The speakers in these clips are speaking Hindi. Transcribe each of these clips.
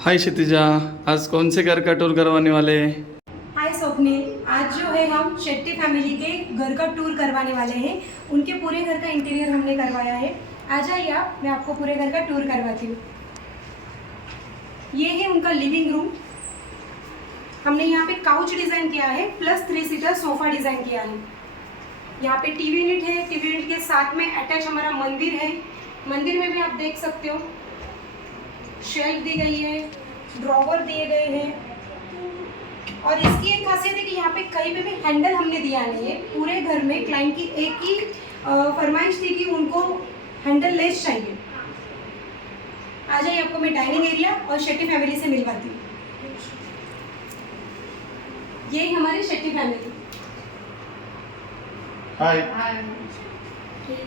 हाय क्षितिजा, आज कौन से घर का टूर करवाने वाले हैं? हाय स्वप्निल, आज जो है हम शेट्टी फैमिली के घर का टूर करवाने वाले हैं। उनके पूरे घर का इंटीरियर हमने करवाया है। आ जाइए आप, मैं आपको पूरे घर का टूर करवाती हूँ। ये है उनका लिविंग रूम। हमने यहाँ पे काउच डिज़ाइन किया है प्लस 3 सीटर सोफ़ा डिज़ाइन किया है। यहाँ पे टीवी यूनिट है। टीवी यूनिट के साथ में अटैच हमारा मंदिर है। मंदिर में भी आप देख सकते हो शेल्फ दी गई है, ड्रॉवर दिए गए हैं। और इसकी एक खासियत है कि यहाँ पे कहीं पे भी हैंडल हमने दिया नहीं है। पूरे घर में क्लाइंट की एक ही फरमाइश थी कि उनको हैंडल लेस चाहिए। आ जाइए, आपको मैं डाइनिंग एरिया और शेट्टी फैमिली से मिलवाती हूँ। यही हमारी शेट्टी फैमिली। हाय।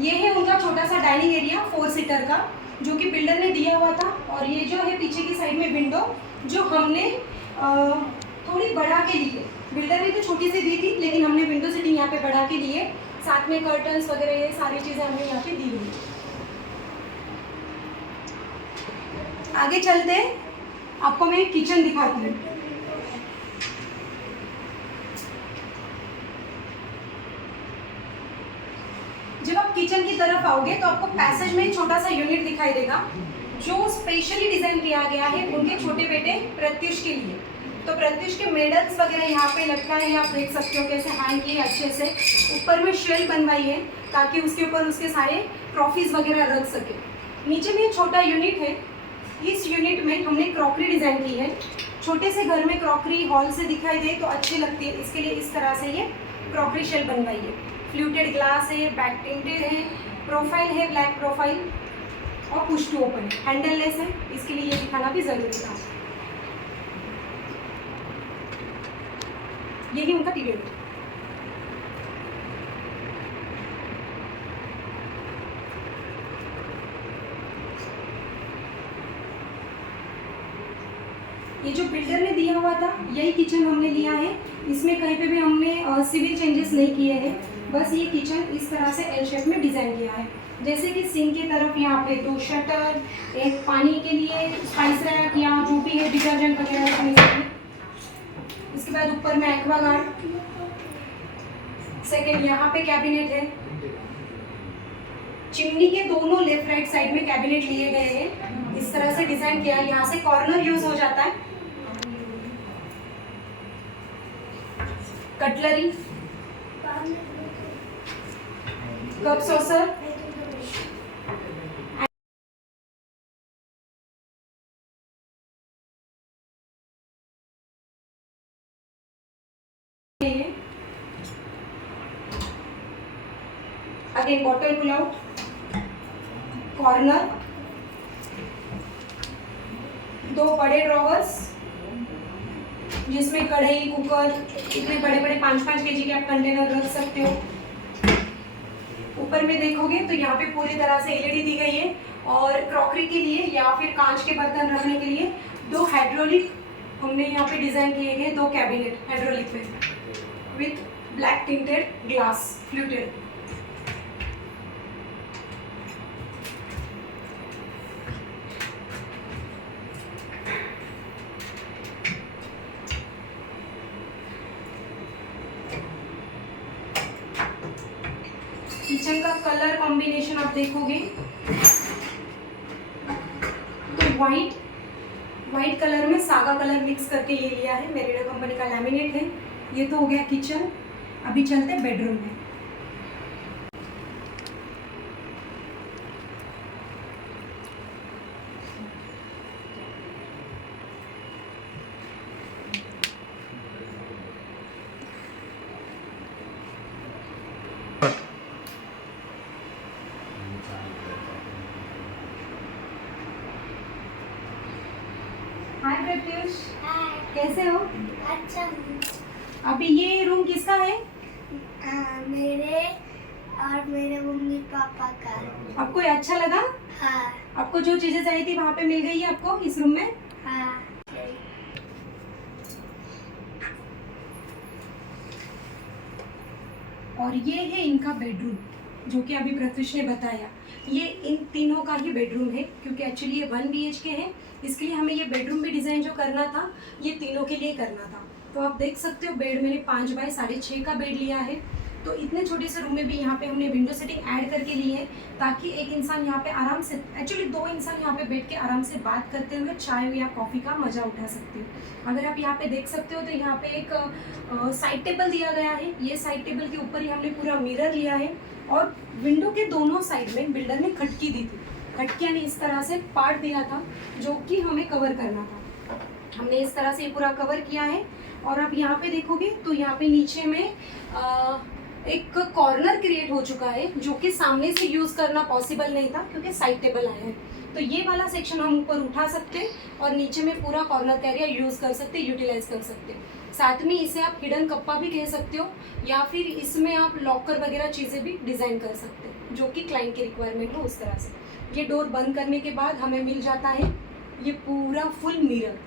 ये है उनका छोटा सा डाइनिंग एरिया 4 सीटर का, जो कि बिल्डर ने दिया हुआ था। और ये जो है पीछे की साइड में विंडो, जो हमने थोड़ी बढ़ा के लिए, बिल्डर ने तो छोटी सी दी थी लेकिन हमने विंडो सीटिंग यहाँ पे बढ़ा के लिए। साथ में कर्टन्स वगैरह ये सारी चीज़ें हमने यहाँ पे दी हुई। आगे चलते हैं, आपको मैं किचन दिखाती हूँ। जब आप किचन की तरफ आओगे तो आपको पैसेज में छोटा सा यूनिट दिखाई देगा, जो स्पेशली डिजाइन किया गया है उनके छोटे बेटे प्रत्युष के लिए। तो प्रत्युष के मेडल्स वगैरह यहाँ पे लटका है, आप देख सकते हो कैसे हैंग किए अच्छे से। ऊपर में शेल्फ बनवाई है ताकि उसके ऊपर उसके सारे ट्रॉफीज वगैरह रख सके। नीचे में छोटा यूनिट है। इस यूनिट में हमने क्रॉकरी डिज़ाइन की है। छोटे से घर में क्रॉकरी हॉल से दिखाई दे तो अच्छी लगती है, इसके लिए इस तरह से ये क्रॉकरी शेल्फ बनवाई है। फ्लूटेड ग्लास है, बैक टिंटेड है, प्रोफाइल है ब्लैक प्रोफाइल, और push to open handleless है। इसके लिए ये दिखाना भी ज़रूरी था। यही उनका टीवी यूनिट। ये जो बिल्डर ने दिया हुआ था यही किचन हमने लिया है। इसमें कहीं पे भी हमने सिविल चेंजेस नहीं किए हैं। बस ये किचन इस तरह से एल शेप में डिज़ाइन किया है। जैसे कि सिंक की तरफ यहाँ पे 2 शटर, एक पानी के लिए स्पाइस रैक या जो भी है डिटर्जेंट वगैरह रखने के लिए। इसके बाद ऊपर में एक्वागार्ड। सेकेंड यहाँ पे कैबिनेट है। चिमनी के दोनों लेफ्ट राइट साइड में कैबिनेट लिए गए हैं। इस तरह से डिजाइन किया है। यहाँ से कॉर्नर यूज हो जाता है। Cutlery, cup saucer, again bottle pull out, corner, 2 बड़े ड्रॉवर्स जिसमें कढ़ाई, कुकर, इतने बड़े बड़े 5-5 केजी के आप कंटेनर रख सकते हो। ऊपर में देखोगे तो यहाँ पे पूरी तरह से एलईडी दी गई है। और क्रॉकरी के लिए या फिर कांच के बर्तन रखने के लिए 2 हाइड्रोलिक हमने यहाँ पे डिजाइन किए गए, 2 कैबिनेट हाइड्रोलिक में with black tinted glass fluted. Kitchen का कलर कॉम्बिनेशन आप देखोगे तो वाइट कलर में सागा कलर मिक्स करके ये लिया है। मेरिडा कंपनी का लैमिनेट है। ये तो हो गया किचन। अभी चलते हैं बेडरूम में। प्रत्युष, हाय, कैसे हो? अच्छा हूँ। अभी ये रूम किसका है? मेरे और मेरे मम्मी पापा का। आपको ये अच्छा लगा? हाँ आपको जो चीजें चाहिए थी वहाँ पे मिल गई है आपको इस रूम में? हाँ। और ये है इनका बेडरूम, जो कि अभी प्रत्युष ने बताया। ये इन तीनों का ही बेडरूम है, क्योंकि एक्चुअली ये 1 BHK है, इसके लिए हमें ये बेडरूम भी डिज़ाइन जो करना था ये तीनों के लिए करना था। तो आप देख सकते हो बेड मैंने 5 बाय 6.5 का बेड लिया है। तो इतने छोटे से रूम में भी यहाँ पे हमने विंडो सेटिंग ऐड करके ली है, ताकि एक इंसान यहाँ पे आराम से, एक्चुअली 2 इंसान यहाँ पे बैठ के आराम से बात करते हुए चाय या कॉफ़ी का मज़ा उठा सकते हो। अगर आप यहाँ पे देख सकते हो तो यहाँ पे एक साइड टेबल दिया गया है। ये साइड टेबल के ऊपर ही हमने पूरा मिरर लिया है, और विंडो के दोनों साइड में बिल्डर ने खिड़की दी थी। खिड़की यानी इस तरह से पार्ट दिया था जो कि हमें कवर करना था। हमने इस तरह से ये पूरा कवर किया है। और अब यहाँ पे देखोगे तो यहाँ पे नीचे में एक कॉर्नर क्रिएट हो चुका है, जो कि सामने से यूज़ करना पॉसिबल नहीं था क्योंकि साइड टेबल आया है। तो ये वाला सेक्शन हम ऊपर उठा सकते हैं और नीचे में पूरा कॉर्नर का एरिया यूज़ कर सकते, यूटिलाइज कर सकते। साथ में इसे आप हिडन कप्पा भी कह सकते हो, या फिर इसमें आप लॉकर वगैरह चीज़ें भी डिज़ाइन कर सकते हैं, जो कि क्लाइंट की रिक्वायरमेंट हो उस तरह से। ये डोर बंद करने के बाद हमें मिल जाता है ये पूरा फुल मिरर।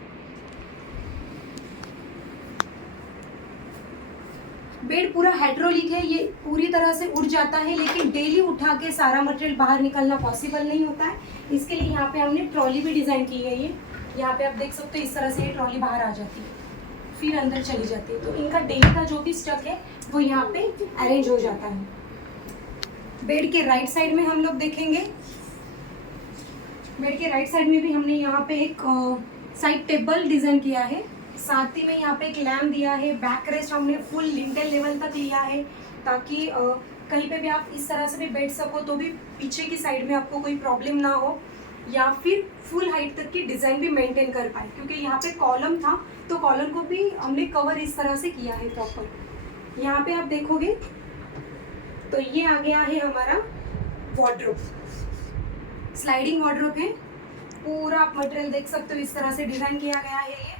बेड पूरा हाइड्रोलिक है, ये पूरी तरह से उड़ जाता है, लेकिन डेली उठा के सारा मटेरियल बाहर निकलना पॉसिबल नहीं होता है। इसके लिए यहाँ पे हमने ट्रॉली भी डिज़ाइन की गई है। यहाँ पे आप देख सकते हो इस तरह से ये ट्रॉली बाहर आ जाती है, फिर अंदर चली जाती है। तो इनका डेली का जो भी स्टॉक है वो यहाँ पे अरेंज हो जाता है। बेड के राइट साइड में हम लोग देखेंगे, बेड के राइट साइड में भी हमने यहाँ पे एक साइड टेबल डिज़ाइन किया है। साथ ही में यहाँ पे एक लैम्प दिया है। बैक रेस्ट हमने फुल लिंटेल लेवल तक लिया है, ताकि कहीं पे भी आप इस तरह से भी बैठ सको तो भी पीछे की साइड में आपको कोई प्रॉब्लम ना हो, या फिर फुल हाइट तक की डिज़ाइन भी मेंटेन कर पाए, क्योंकि यहाँ पे कॉलम था तो कॉलम को भी हमने कवर इस तरह से किया है प्रॉपर। यहाँ पे आप देखोगे तो ये आ गया है हमारा वार्डरोब, स्लाइडिंग वार्डरोब है। पूरा आप मटेरियल देख सकते हो इस तरह से डिज़ाइन किया गया है। ये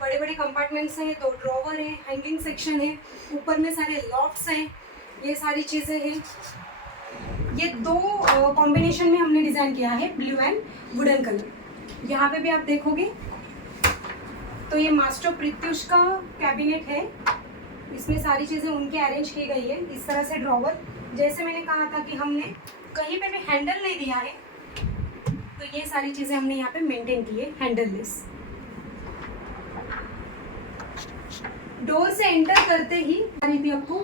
बड़े बड़े कंपार्टमेंट्स हैं, 2 ड्रॉवर है, हैंगिंग सेक्शन है, ऊपर में सारे लॉफ्ट्स हैं, ये सारी चीज़ें हैं। ये 2 कॉम्बिनेशन में हमने डिज़ाइन किया है, ब्लू एंड वुडन कलर। यहाँ पे भी आप देखोगे तो ये मास्टर प्रत्युष का कैबिनेट है, इसमें सारी चीज़ें उनके अरेंज की गई है इस तरह से। ड्रॉवर, जैसे मैंने कहा था कि हमने कहीं पे भी हैंडल नहीं दिया है, तो ये सारी चीज़ें हमने यहाँ पे मेंटेन की है हैंडल लेस। डोर से एंटर करते ही आ रही थी आपको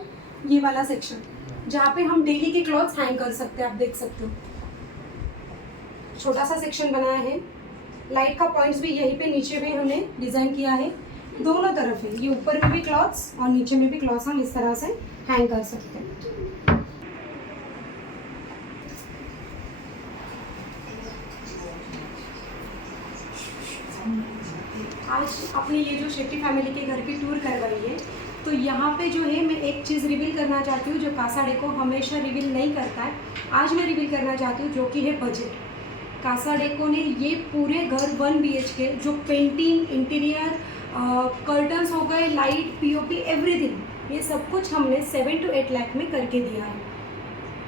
ये वाला सेक्शन, जहाँ पे हम डेली के क्लॉथ्स हैंग कर सकते हैं। आप देख सकते हो छोटा सा सेक्शन बनाया है। लाइट का पॉइंट्स भी यहीं पे नीचे में हमने डिज़ाइन किया है, दोनों तरफ है। ये ऊपर में भी क्लॉथ्स और नीचे में भी क्लॉथ्स हम इस तरह से हैंग कर सकते हैं। आज अपनी ये जो शेट्टी फैमिली के घर की टूर करवाई है, तो यहाँ पे जो है मैं एक चीज़ रिवील करना चाहती हूँ जो कासा डेको हमेशा रिवील नहीं करता है। आज मैं रिवील करना चाहती हूँ, जो कि है बजट। कासा डेको ने ये पूरे घर 1 BHK जो पेंटिंग, इंटीरियर, कर्टन्स हो गए, लाइट, POP, एवरीथिंग, ये सब कुछ हमने 7 to 8 लाख में करके दिया है।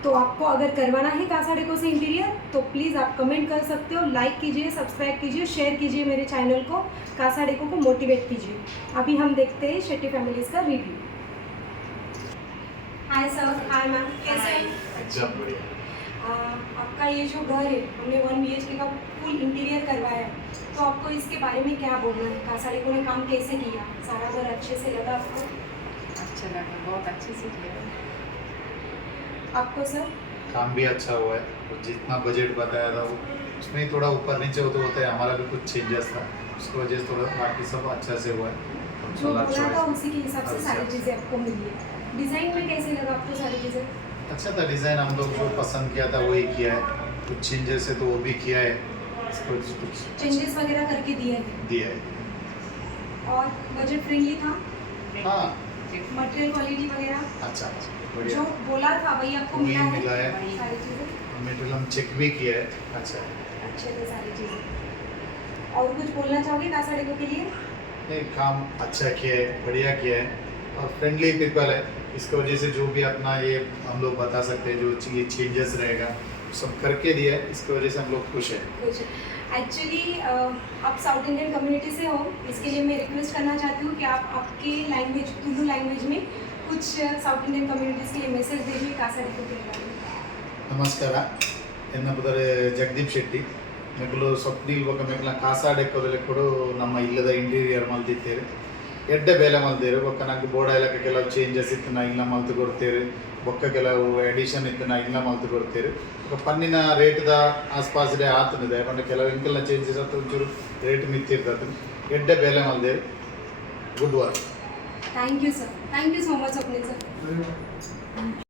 तो आपको अगर करवाना है कासा डेको से इंटीरियर तो प्लीज़ आप कमेंट कर सकते हो, लाइक कीजिए, सब्सक्राइब कीजिए, शेयर कीजिए मेरे चैनल को, कासा डेको को मोटिवेट कीजिए। अभी हम देखते हैं शेट्टी फैमिलीज़ का review. Hi sir, hi ma'am, कैसे हैं? एकदम बढ़िया। आपका ये जो घर है हमने 1 BHK का फुल इंटीरियर करवाया है, तो आपको इसके बारे में क्या बोलना है? कासा डेको ने काम कैसे किया? सारा घर अच्छे से लगा आपको? अच्छा लगा, बहुत अच्छे से किया। आपको सर? काम भी अच्छा हुआ है, और जितना बजट बताया था वो उसमें ही थोड़ा ऊपर नीचे होते होते हमारा भी कुछ चेंजेस था, उसकी वजह से थोड़ा बाकी सब अच्छा से हुआ है। जो बोला था उसी के हिसाब से सारी चीज़ें आपको मिली है। डिज़ाइन में कैसे लगा आपको सारी चीज़ें? अच्छा था डिज़ाइन, हम लोग जो पसंद किया था वही किया है। कुछ चेंजेस है तो वो भी किया है, कुछ चेंजेस वगैरह करके दिया है दिया है। और बजट फ्रेंडली था, हाँ मटेरियल क्वालिटी वगैरह अच्छा जो बढ़िया बोला था वही आपको वही मिला मिला है? है। सारी चीज़ें मटेरियल हम चेक भी किया है, अच्छा है। अच्छे थे सारी चीज़ें। और कुछ बोलना चाहोगे कासा डेको के लिए? ये काम अच्छा किया है, बढ़िया किया है और फ्रेंडली पीपल है। इसकी वजह से जो भी अपना ये हम लोग बता सकते हैं जो ये चेंजेस रहेगा सब करके दिया है, इसकी वजह से हम लोग खुश हैं। कुछ एक्चुअली आप साउथ इंडियन कम्युनिटी से हो, इसके लिए मैं रिक्वेस्ट करना चाहती हूँ कि आप आपके लैंग्वेज तुलु लैंग्वेज में कुछ साउथ इंडियन कम्युनिटीज़ के लिए मैसेज दीजिए कासा डेको के बारे में। ನಮಸ್ಕಾರ ನನ್ನ ಪುದರೆ ಜಗದೀಪ್ ಶೆಟ್ಟಿ ಮೆಕ್ಕಲು ಸ್ವಪ್ನಿಲ್ ಬೊಕ್ಕ ಮೆಕ್ಕಲ ಕಾಸಾ ಡೆಕೋದಲ್ಲಿ ಕೂಡ ನಮ್ಮ ಇಲ್ಲದ ಇಂಟೀರಿಯರ್ ಮಲ್ತಿತ್ತೇವೆ ಎಡ್ಡೆ ಬೇಲೆ ಮಲ್ತೇರು ಬೊಕ್ಕ ನಂಗೆ ಬೋರ್ಡ ಇಲಾಖೆ ಕೆಲವು ಚೇಂಜಸ್ ಇತ್ತು ನಾ ಇಲ್ಲ ಮಲ್ತು ಕೊಡ್ತೇವೆ ಬೊಕ್ಕ ಕೆಲವು ಎಡಿಷನ್ ಇತ್ತು ನಾ ಇಲ್ಲ ಮಲ್ತು ಕೊಡ್ತೇವೆ ಬೊಕ್ಕ ಪನ್ನಿನ ರೇಟ್ದ ಆಸ್ಪಾಸ್ಡೆ ಆತನಿದೆ ಪಂಡ ಕೆಲವು ಇಂಕೆಲ್ಲ ಚೇಂಜಸ್ ಆತು ಒಂಚೂರು ರೇಟ್ ಮಿತ್ತಿರ್ತದೆ ಎಡ್ಡೆ ಬೇಲೆ ಮಲ್ದೇರು good work thank you sir, thank you so much Swapnil sir.